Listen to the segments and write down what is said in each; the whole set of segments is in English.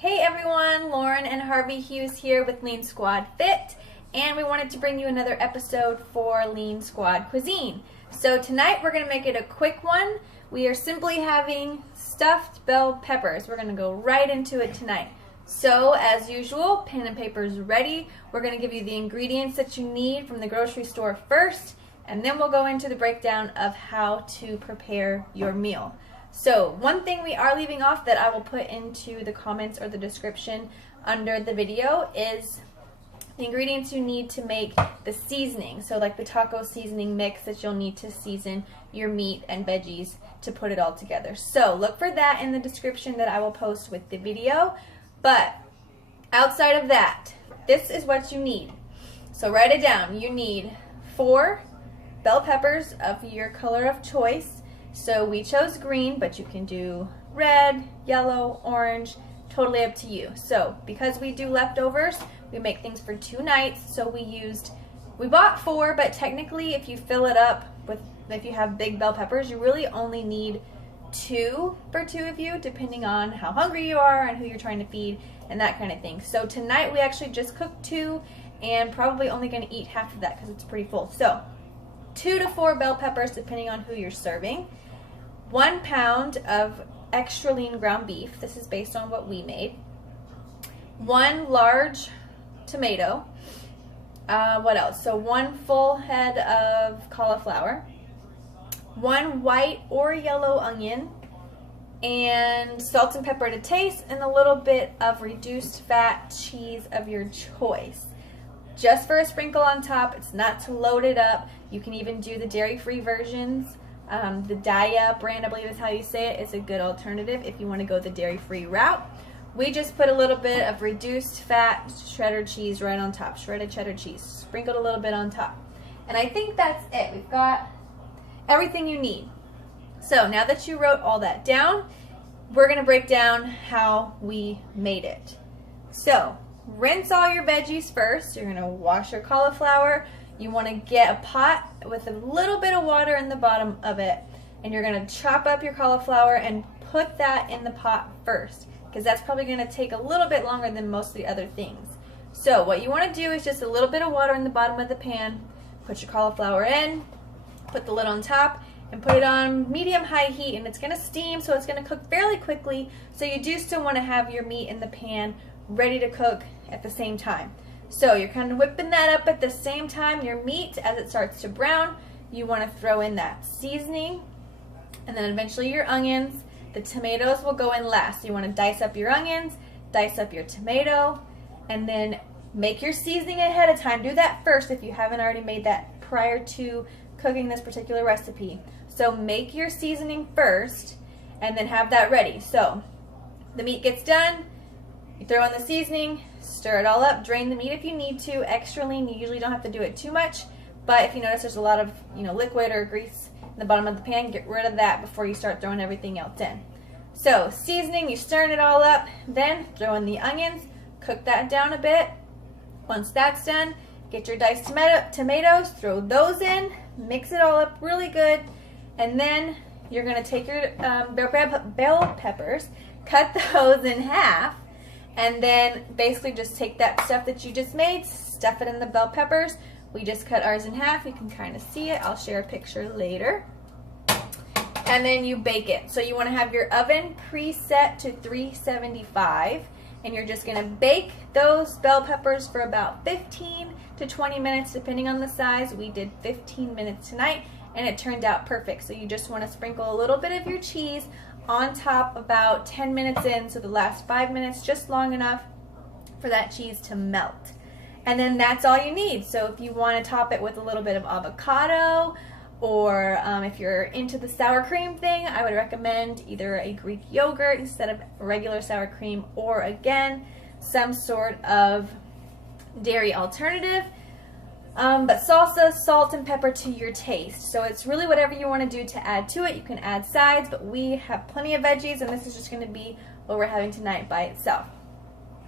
Hey everyone, Lauren and Harvey Hughes here with Lean Squad Fit, and we wanted to bring you another episode for Lean Squad Cuisine. So tonight we're going to make it a quick one. We are simply having stuffed bell peppers. We're going to go right into it tonight. So as usual, pen and paper is ready. We're going to give you the ingredients that you need from the grocery store first, and then we'll go into the breakdown of how to prepare your meal. So one thing we are leaving off that I will put into the comments or the description under the video is the ingredients you need to make the seasoning. So like the taco seasoning mix that you'll need to season your meat and veggies to put it all together. So look for that in the description that I will post with the video. But outside of that, this is what you need. So write it down. You need 4 bell peppers of your color of choice. So we chose green, but you can do red, yellow, orange, totally up to you. So because we do leftovers, we make things for 2 nights. So we bought 4, but technically if you fill it up with, if you have big bell peppers, you really only need 2 for 2 of you, depending on how hungry you are and who you're trying to feed and that kind of thing. So tonight we actually just cooked 2 and probably only going to eat half of that because it's pretty full. So 2 to 4 bell peppers depending on who you're serving. 1 pound of extra lean ground beef. This is based on what we made. 1 large tomato. What else? So 1 full head of cauliflower. 1 white or yellow onion. And salt and pepper to taste, and a little bit of reduced fat cheese of your choice. Just for a sprinkle on top. It's not to load it up. You can even do the dairy-free versions. The Daya brand, I believe is how you say it, is a good alternative if you want to go the dairy-free route. We just put a little bit of reduced fat cheddar cheese right on top, shredded cheddar cheese, sprinkled a little bit on top. And I think that's it. We've got everything you need. So now that you wrote all that down, we're going to break down how we made it. So rinse all your veggies first. You're going to wash your cauliflower. You want to get a pot with a little bit of water in the bottom of it, and you're going to chop up your cauliflower and put that in the pot first, because that's probably going to take a little bit longer than most of the other things. So what you want to do is just a little bit of water in the bottom of the pan, put your cauliflower in, put the lid on top, and put it on medium-high heat, and it's going to steam, so it's going to cook fairly quickly. So you do still want to have your meat in the pan ready to cook at the same time. So you're kind of whipping that up at the same time. Your meat, as it starts to brown, you want to throw in that seasoning, and then eventually your onions. The tomatoes will go in last. You want to dice up your onions, dice up your tomato, and then make your seasoning ahead of time. Do that first if you haven't already made that prior to cooking this particular recipe. So make your seasoning first and then have that ready. So the meat gets done, you throw in the seasoning, stir it all up, drain the meat if you need to. Extra lean, you usually don't have to do it too much, but if you notice there's a lot of liquid or grease in the bottom of the pan, get rid of that before you start throwing everything else in. So seasoning, you're stirring it all up, then throw in the onions, cook that down a bit. Once that's done, get your diced tomatoes, throw those in, mix it all up really good, and then you're going to take your bell peppers, cut those in half, and then basically just take that stuff that you just made, stuff it in the bell peppers. We just cut ours in half. You can kind of see it. I'll share a picture later. And then you bake it. So you want to have your oven preset to 375, and you're just going to bake those bell peppers for about 15 to 20 minutes depending on the size. We did 15 minutes tonight, and it turned out perfect. So you just want to sprinkle a little bit of your cheese on top about 10 minutes in, so the last 5 minutes, just long enough for that cheese to melt. And then that's all you need. So if you want to top it with a little bit of avocado, or if you're into the sour cream thing, I would recommend either a Greek yogurt instead of regular sour cream, or again, some sort of dairy alternative. But salsa, salt, and pepper to your taste. So it's really whatever you want to do to add to it. You can add sides, but we have plenty of veggies, and this is just going to be what we're having tonight by itself.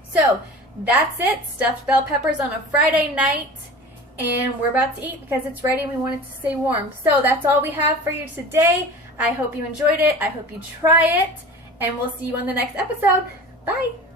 So that's it. Stuffed bell peppers on a Friday night, and we're about to eat because it's ready and we want it to stay warm. So that's all we have for you today. I hope you enjoyed it. I hope you try it, and we'll see you on the next episode. Bye.